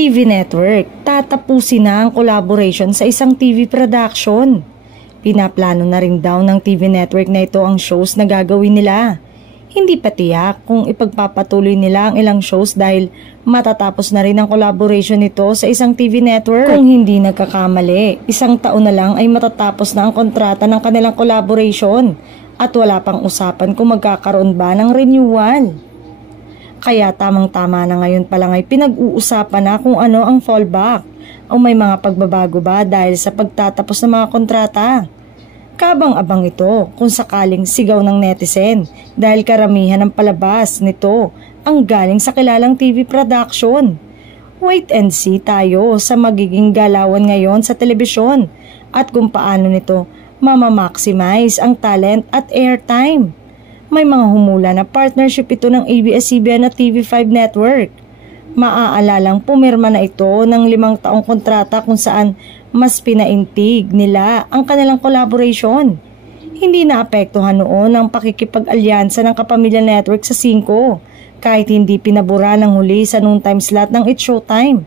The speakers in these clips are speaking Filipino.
TV network, tatapusin na ang collaboration sa isang TV production. Pinaplano na rin daw ng TV network na ito ang shows na gagawin nila. Hindi pa tiyak kung ipagpapatuloy nila ang ilang shows dahil matatapos na rin ang collaboration nito sa isang TV network. Kung hindi nagkakamali, 1 taon na lang ay matatapos na ang kontrata ng kanilang collaboration at wala pang usapan kung magkakaroon ba ng renewal. Kaya tamang-tama na ngayon pa lang ay pinag-uusapan na kung ano ang fallback o may mga pagbabago ba dahil sa pagtatapos ng mga kontrata. Kabang-abang ito kung sakaling sigaw ng netizen dahil karamihan ng palabas nito ang galing sa kilalang TV production. Wait and see tayo sa magiging galawan ngayon sa telebisyon at kung paano nito mamamaximize ang talent at airtime. May mga humula na partnership ito ng ABS-CBN at TV5 Network. Maaalalang pumirma na ito ng 5 taong kontrata kung saan mas pinaintig nila ang kanilang collaboration. Hindi naapektuhan noon ang pakikipag-alyansa ng Kapamilya Network sa 5 kahit hindi pinabura ng huli sa noon time slot ng It's Showtime.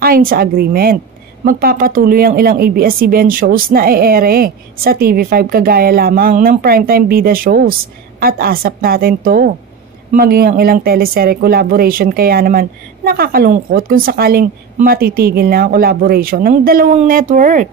Ayon sa agreement, magpapatuloy ang ilang ABS-CBN shows na e-ere sa TV5 kagaya lamang ng primetime bida shows at asap natin to. Maging ang ilang teleserye collaboration kaya naman nakakalungkot kung sakaling matitigil na ang collaboration ng dalawang network.